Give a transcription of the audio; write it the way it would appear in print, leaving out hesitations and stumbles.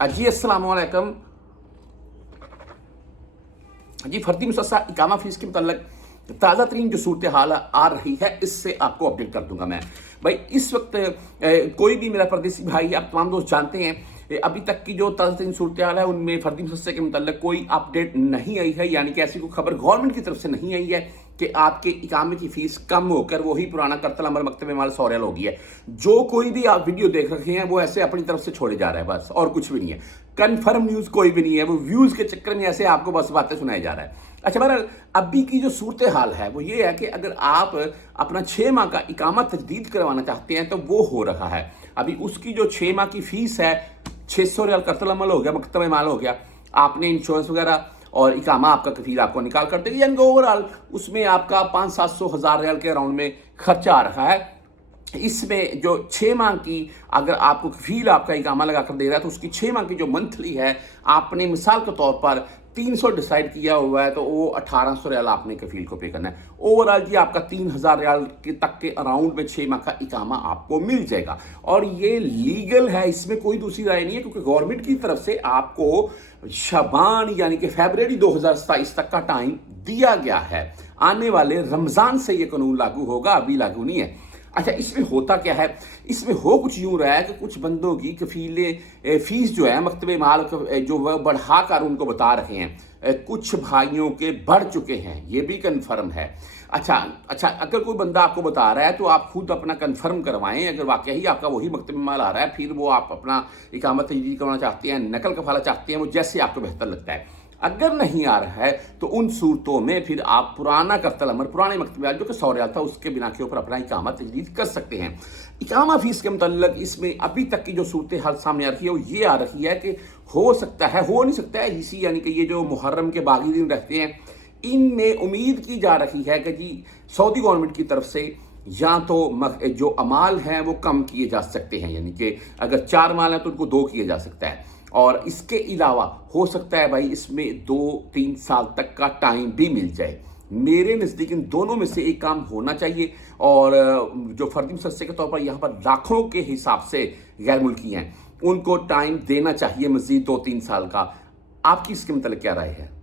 जी अस्सलाम वालेकुम जी। फर्दी मुसस्सा इकामा फीस के मतलब ताज़ा तरीन जो सूरत हाल आ रही है इससे आपको अपडेट कर दूंगा मैं। भाई इस वक्त कोई भी मेरा परदेसी भाई, आप तमाम दोस्त जानते हैं, अभी तक की जो ताज़ा तरीन सूरत हाल है उनमें फर्दी मुसस्से के मतलब कोई अपडेट नहीं आई है, यानी कि ऐसी कोई खबर गवर्नमेंट की तरफ से नहीं आई है कि आपके इकामे की फीस कम होकर वही पुराना करतल अमल मकतब माल 100 रियाल हो गई है। जो कोई भी आप वीडियो देख रहे हैं वो ऐसे अपनी तरफ से छोड़े जा रहा है बस, और कुछ भी नहीं है। कन्फर्म न्यूज़ कोई भी नहीं है, वो व्यूज़ के चक्कर में ऐसे आपको बस बातें सुनाया जा रहा है। अच्छा बहरहाल अभी की जो सूरत हाल है वो ये है कि अगर आप अपना 6 माह का इकामा तजदीद करवाना चाहते हैं तो वो हो रहा है। अभी उसकी जो 6 माह की फीस है 600 रियाल करतल अमल हो गया, मकतब माल हो गया, आपने इंश्योरेंस वगैरह और इकामा आपका कफील आपको निकाल कर देगी, यानी ओवरऑल उसमें आपका 500-700 रियाल के अराउंड में खर्चा आ रहा है। इसमें जो 6 माह की अगर आपको कफील आपका इकामा लगा कर दे रहा है तो उसकी 6 माह की जो मंथली है, आपने मिसाल के तौर पर 300 डिसाइड किया हुआ है तो वो 1800 रियाल आपने कफील को पे करना है। ओवरऑल जी आपका 3000 रियाल के तक के अराउंड में 6 माह का इकामा आपको मिल जाएगा, और ये लीगल है, इसमें कोई दूसरी राय नहीं है, क्योंकि गवर्नमेंट की तरफ से आपको शबान यानी कि फरवरी 2027 तक का टाइम दिया गया है। आने वाले रमज़ान से ये कानून लागू होगा, अभी लागू नहीं है। अच्छा, इसमें होता क्या है? इसमें हो कुछ यूँ रहा है कि कुछ बंदों की कफीले फीस जो है मकतब माल जो वह बढ़ा कर उनको बता रहे हैं, कुछ भाइयों के बढ़ चुके हैं, ये भी कन्फर्म है। अच्छा, अगर कोई बंदा आपको बता रहा है तो आप खुद अपना कन्फर्म करवाएं, अगर वाकई आपका वही मकतब माल आ रहा है, फिर वो आप अपना इकामा तजदीद करवाना चाहते हैं, नकल कफाला चाहते हैं, वो जैसे आपको बेहतर लगता है। अगर नहीं आ रहा है तो उन सूरतों में फिर आप पुराना करतल अमल, पुराने मकतब जो कि 100 रियाल था, उसके बिना के ऊपर अपना इकामा तजदीद कर सकते हैं। इकामा फीस के मतलब इसमें अभी तक की जो सूरत हाल सामने आ रही है वो ये आ रही है कि हो सकता है, हो नहीं सकता है, इसी यानी कि ये जो मुहर्रम के बाकी दिन रहते हैं इनमें उम्मीद की जा रही है कि जी सऊदी गवर्नमेंट की तरफ से या तो जो अमाल हैं वो कम किए जा सकते हैं, यानी कि अगर 4 माल हैं तो उनको 2 किया जा सकता है, और इसके अलावा हो सकता है भाई इसमें 2-3 साल तक का टाइम भी मिल जाए। मेरे नज़दीक इन दोनों में से एक काम होना चाहिए, और जो फर्दी मुसस्से के तौर पर यहाँ पर लाखों के हिसाब से गैर मुल्की हैं उनको टाइम देना चाहिए मज़ीद 2-3 साल का। आपकी इसके मतलब क्या राय है?